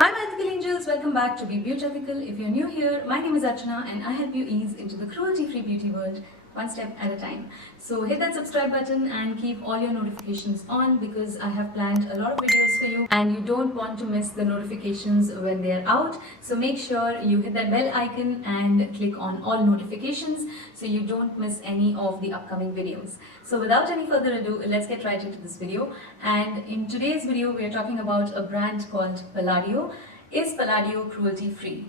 Hi my ethical angels, welcome back to Be Beautethical. If you're new here, my name is Archana and I help you ease into the cruelty-free beauty world one step at a time. So hit that subscribe button and keep all your notifications on because I have planned a lot of videos for you and you don't want to miss the notifications when they're out. So make sure you hit that bell icon and click on all notifications so you don't miss any of the upcoming videos. So without any further ado, let's get right into this video. And in today's video, we are talking about a brand called Palladio. Is Palladio cruelty free?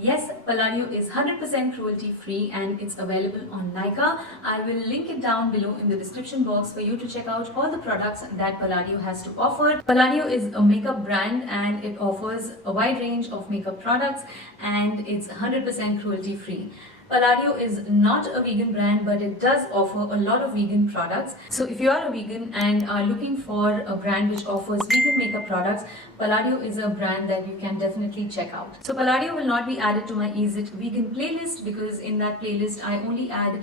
Yes, Palladio is 100% cruelty free and it's available on Nykaa. I will link it down below in the description box for you to check out all the products that Palladio has to offer. Palladio is a makeup brand and it offers a wide range of makeup products and it's 100% cruelty free. Palladio is not a vegan brand, but it does offer a lot of vegan products. So if you are a vegan and are looking for a brand which offers vegan makeup products, Palladio is a brand that you can definitely check out. So Palladio will not be added to my Is It Vegan playlist because in that playlist I only add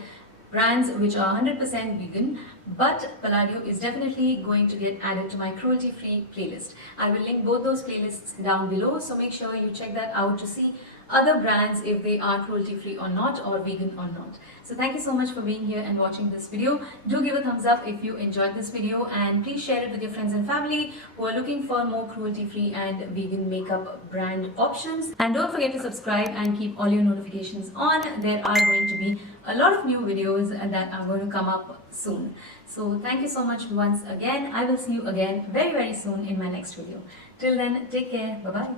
brands which are 100% vegan, but Palladio is definitely going to get added to my cruelty-free playlist. I will link both those playlists down below, so make sure you check that out to see other brands if they are cruelty-free or not, or vegan or not. So thank you so much for being here and watching this video. Do give a thumbs up if you enjoyed this video and please share it with your friends and family who are looking for more cruelty-free and vegan makeup brand options. And don't forget to subscribe and keep all your notifications on. There are going to be a lot of new videos that are going to come up soon. So thank you so much once again. I will see you again very soon in my next video. Till then, take care. Bye-bye.